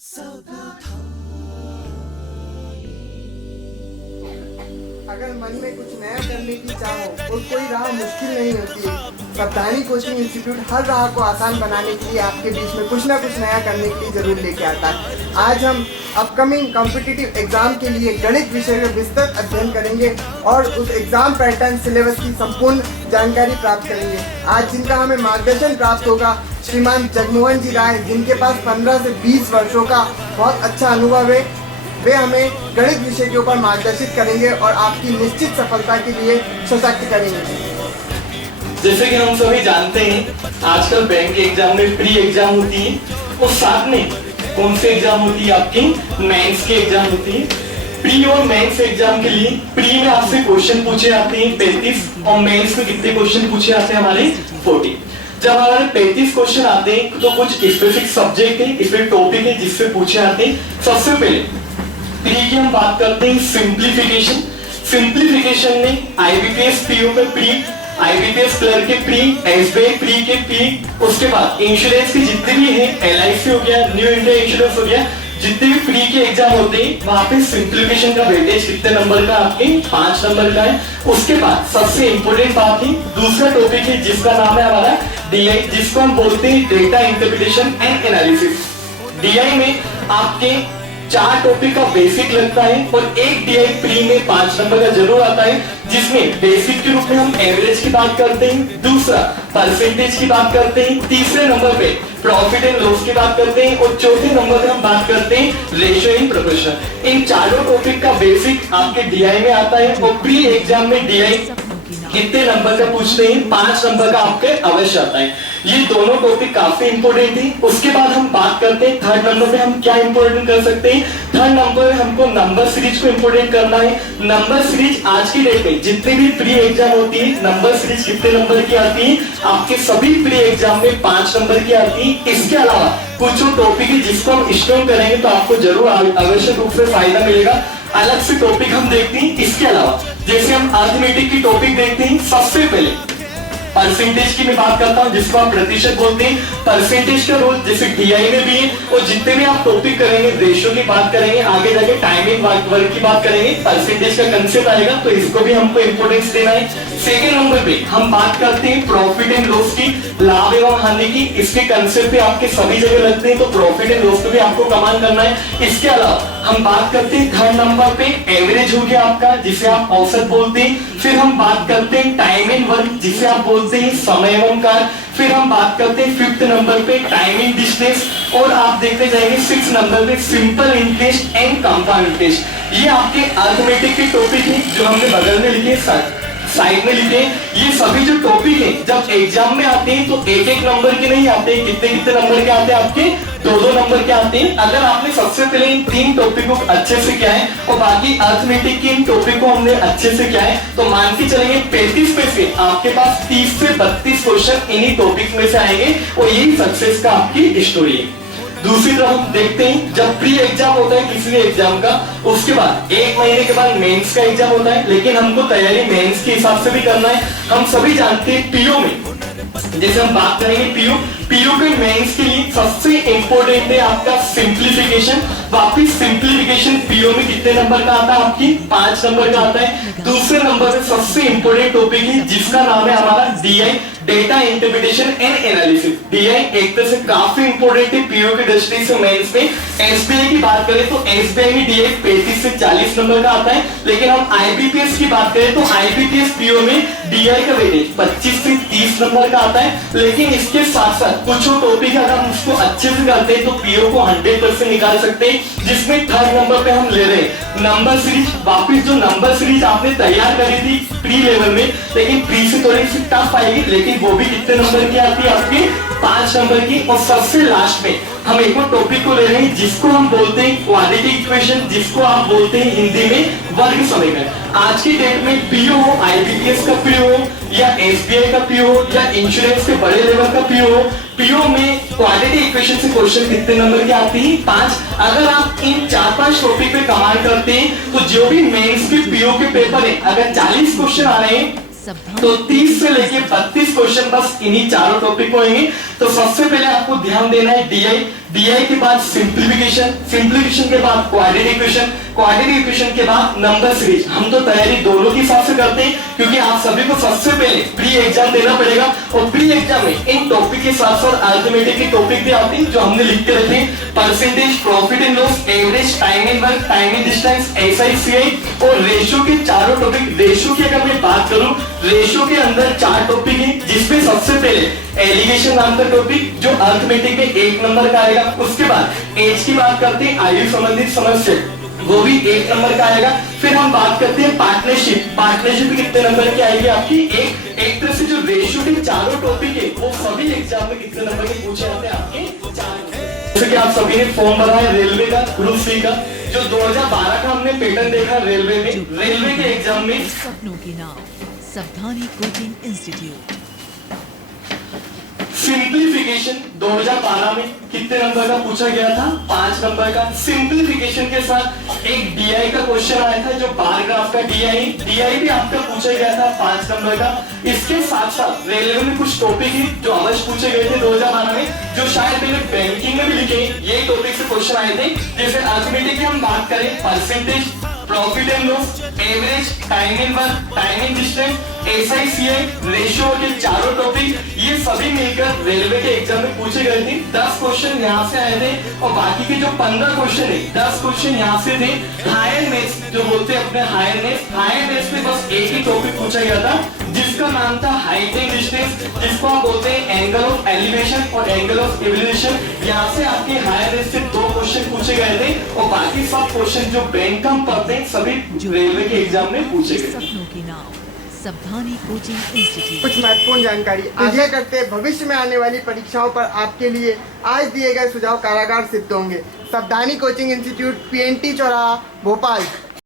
अगर मन में कुछ नया करने की चाहो और कोई राह मुश्किल नहीं होती है। सावधानी कोचिंग इंस्टीट्यूट हर राह को आसान बनाने के लिए आपके बीच में कुछ ना कुछ नया करने के लिए जरूर लेके आता है। आज हम अपकमिंग कॉम्पिटिटिव एग्जाम के लिए गणित विषय में विस्तृत अध्ययन करेंगे और उस एग्जाम पैटर्न सिलेबस की संपूर्ण जानकारी प्राप्त करेंगे। आज जिनका हमें मार्गदर्शन प्राप्त होगा श्रीमान जगमोहन जी राय, जिनके पास 15 से 20 वर्षों का बहुत अच्छा अनुभव है। वे हमें गणित विषय के ऊपर मार्गदर्शित करेंगे और आपकी निश्चित सफलता के लिए सशक्त करेंगे। जैसे कि हम सभी जानते हैं आजकल बैंक के एग्जाम में प्री एग्जाम होती है और साथ में कौन से एग्जाम होती है, आपकी मेंस की एग्जाम होती है। प्री और मेंस एग्जाम के लिए प्री में आपसे क्वेश्चन पूछे जाते हैं 35 और मेंस में कितने क्वेश्चन पूछे जाते हैं हमारे 40। जब हमारे 35 क्वेश्चन आते हैं तो कुछ स्पेसिफिक सब्जेक्ट है, स्पेसिफिक टॉपिक है जिससे पूछे जाते हैं। सबसे पहले प्री की हम बात करते हैं सिंप्लीफिकेशन। सिंप्लीफिकेशन में आईबीपीएस पीओ पे प्री, आईबीपीएस क्लर्क के प्री, एसबीआई प्री के प्री, उसके बाद इंश्योरेंस के जितने भी हैं, एलआईसी हो गया, न्यू इंडिया इंश्योरेंस हो गया, जितने भी प्री के एग्जाम होते हैं वहां पे सिंप्लीफिकेशन का वेटेज कितने नंबर का, आपके 5 नंबर का है। उसके बाद सबसे इंपॉर्टेंट बात है, दूसरा टॉपिक है जिसका नाम है हमारा डीआई, जिसको हम बोलते हैं data interpretation and analysis. DI में आपके 4 टॉपिक का बेसिक लगता है और एक डीआई प्री में 5 नंबर का जरूर आता है, जिसमें बेसिक के रूप में हम एवरेज की बात करते हैं, दूसरा परसेंटेज की बात करते हैं, तीसरे नंबर पे प्रॉफिट एंड लॉस की बात करते हैं और चौथे नंबर पे हम बात करते हैं रेशियो इन प्रोपोर्शन। इन चारों टॉपिक का बेसिक आपके डीआई में आता है और प्री एग्जाम में डीआई कितने नंबर का पूछते हैं, 5 नंबर का आपके अवश्य आता है। ये दोनों टॉपिक काफी इंपॉर्टेंट है। उसके बाद हम बात करते हैं थर्ड नंबर पे हम क्या इंपॉर्टेंट कर सकते हैं। थर्ड नंबर हमको नंबर सीरीज को इंपॉर्टेंट करना है। नंबर सीरीज आज की डेट में जितने भी प्री एग्जाम होती है, नंबर सीरीज कितने नंबर की आती है, आपके सभी प्री एग्जाम में 5 नंबर की आती है। इसके अलावा कुछ टॉपिक है जिसको हम स्ट्रॉन्ग करेंगे तो आपको जरूर आवश्यक रूप से फायदा मिलेगा। अलग से टॉपिक हम देखते हैं। इसके अलावा जैसे हम अर्थमेटिक की टॉपिक देखते हैं, सबसे पहले परसेंटेज की मैं बात करता हूं जिसको आप प्रतिशत बोलते हैं। परसेंटेज का रोल जैसे डीआई में भी है और जितने भी आप टॉपिक करेंगे, रेशियो की बात करेंगे, आगे जाके टाइमिंग वर्क की बात करेंगे, परसेंटेज का कंसेप्ट आएगा तो इसको भी हमको इंपोर्टेंस देना है। सेकेंड नंबर पे हम बात करते हैं प्रॉफिट एंड लॉस की, लाभ एवं हानि की। इसके कंसेप्ट भी आपके सभी जगह लगते हैं तो प्रॉफिट एंड लॉस को भी आपको कमांड करना है। इसके अलावा हम बात करते हैं थर्ड नंबर पे एवरेज हो गया आपका, जिसे आप औसत बोलते हैं। फिर हम बात करते हैं टाइम एंड वर्क, जिसे आप बोलते हैं समय एवं कार्य। फिर हम बात करते हैं फिफ्थ नंबर पे टाइमिंग डिस्टेंस और आप देखते जाएंगे 6 नंबर पे simple interest and compound interest. ये आपके अर्थमेटिक के टॉपिक है जो हमने बगल में लिखे, साइड में लिखे। ये सभी जो टॉपिक है जब एग्जाम में आते हैं तो एक नंबर के नहीं आते, कितने नंबर के आते हैं, आपके 2 नंबर के आते हैं। अगर आपने सबसे पहले इन 3 टॉपिक को अच्छे से किया है और बाकी अर्थमेटिक के इन टॉपिक को हमने अच्छे से किया है तो मान के चलेंगे 35 पे से आपके पास 30 से 32 क्वेश्चन इन्हीं टॉपिक में से आएंगे और यही सक्सेस का आपकी स्टोरी है। दूसरी तरफ हम देखते हैं जब प्री एग्जाम होता है किसी एग्जाम का, उसके बाद 1 महीने के बाद मेंस का एग्जाम होता है, लेकिन हमको तैयारी मेंस के हिसाब से भी करना है। हम सभी जानते हैं पीओ में जैसे हम बात करेंगे पीओ के मेंस के लिए सबसे इंपॉर्टेंट है आपका सिंप्लीफिकेशन। वापिस सिंप्लीफिकेशन पीओ में कितने नंबर का आता है, आपकी 5 नंबर का आता है। दूसरे नंबर पे सबसे इंपॉर्टेंट टॉपिक है जिसका नाम है हमारा DI, data interpretation and analysis. DI एक तरह से काफी इंपॉर्टेंट है पीओ की दृष्टि से मेंस में। एसबीआई की बात करें तो एसबीआई में डीआई 35 से 40 नंबर का आता है, लेकिन हम आईबीपीएस की बात करें तो आईबीपीएस पीओ में डीआई का वेटेज 25 से 30 नंबर का आता है। लेकिन इसके साथ साथ कुछ टॉपिक अगर हम उसको अच्छे से करते हैं तो पीओ को 100% निकाल सकते हैं, जिसमें थर्ड नंबर पे हम ले रहे हैं नंबर सीरीज। वापिस जो नंबर सीरीज आपने तैयार करी थी प्री लेवल में, लेकिन प्री से थोड़ी सी टफ आएगी, लेकिन वो भी कितने नंबर की आती है, आपके 5 नंबर की। और सबसे लास्ट में हम एक और टॉपिक को ले रहे हैं जिसको हम बोलते हैं क्वाड्रेटिक इक्वेशन, जिसको आप बोलते हैं हिंदी में वर्ग समीकरण। आज की डेट में पीओ हो, आईबीपीएस का पीओ हो या एसबीआई का पीओ हो या इंश्योरेंस के बड़े लेवल का पीओ हो, पीओ में क्वाड्रेटिक इक्वेशन से क्वेश्चन कितने नंबर की आती है, 5। अगर आप इन 4-5 टॉपिक पे कमांड करते हैं तो जो भी मेंस के पीओ के पेपर है अगर 40 क्वेश्चन आ रहे हैं तो 30 से लेके 32 क्वेश्चन बस इन्हीं चारों टॉपिक को होंगे। तो सबसे पहले आपको ध्यान देना है डीआई, डीआई के बाद सिंप्लीफिकेशन, सिंप्लीफिकेशन के बाद क्वाड्रेटिक इक्वेशन, क्वाड्रेटिक इक्वेशन के बाद नंबर सीरीज। हम तो तैयारी दोनों के हिसाब से करते हैं क्योंकि आप सभी को सबसे पहले प्री एग्जाम देना पड़ेगा और प्री एग्जाम में इन टॉपिक के साथ साथ अरिथमेटिक के टॉपिक भी आते हैं जो हमने लिख के रखे हैं, percentage, profit and loss, average, time and work, time and distance, SICI और रेशियो के चारों टॉपिक। रेशियो की अगर मैं बात करूं, रेशियो के अंदर 4 टॉपिक हैं जिसमें सबसे पहले एलिगेशन नाम का टॉपिक जो अरिथमेटिक में 1 नंबर का आएगा। उसके बाद एज की बात करते हैं, आयु संबंधित समस्या, वो भी 1 नंबर का आएगा। फिर हम बात करते हैं पार्टनरशिप, पार्टनरशिप कितने नंबर की आएगी आपकी, एक तरह से जो रेशियो के चारों टॉपिक है वो सभी एग्जाम में कितने नंबर के पूछे जाते हैं आपके 4। जैसे कि आप सभी ने फॉर्म भरा है रेलवे का, ग्रुप सी का, जो 2012 का हमने पैटर्न देखा रेलवे में, रेलवे के एग्जाम में सपनों के नाम सावधानी कोचिंग इंस्टीट्यूट। सिंप्लीफिकेशन 2012 में कितने नंबर का पूछा गया था, 5 नंबर का। सिंप्लीफिकेशन के साथ एक डीआई का क्वेश्चन आया था जो बार ग्राफ का डीआई, डीआई भी आपका पूछा गया था 5 नंबर का। इसके साथ साथ रेलवे में कुछ टॉपिक है जो अवश्य पूछे गए थे 2012 में, जो शायद मैंने बैंकिंग में भी लिखे, ये टॉपिक से क्वेश्चन आए थे। जैसे अरिथमेटिक की हम बात करें, percentage, profit and loss, average, time and work, time and distance, SICI, ratio के चारों टॉपिक, ये सभी मिलकर रेलवे के एग्जाम में पूछे गए थे। 10 क्वेश्चन यहाँ से आए थे और बाकी के जो 15 क्वेश्चन है, 10 क्वेश्चन यहाँ से थे। हायर मैथ्स जो बोलते हैं अपने हायर मैथ्स में बस एक ही टॉपिक पूछा गया था जिसका नाम था हाइट एंड डिस्टेंस, जिसको हम बोलते हैं एंगल ऑफ एलिवेशन और एंगल ऑफ एवल्यूशन। यहाँ से आपके हायर मैथ्स से 2 क्वेश्चन पूछे गए थे और बाकी सब क्वेश्चन जो बैंक हम पढ़ते हैं सभी रेलवे के एग्जाम में पूछे गए। सपनों के नाम सावधानी कोचिंग इंस्टीट्यूट। कुछ महत्वपूर्ण जानकारी आगे करते हैं, भविष्य में आने वाली परीक्षाओं पर आपके लिए आज दिए गए सुझाव कारागार सिद्ध होंगे। सावधानी कोचिंग इंस्टीट्यूट, पीएनटी चौराहा, भोपाल।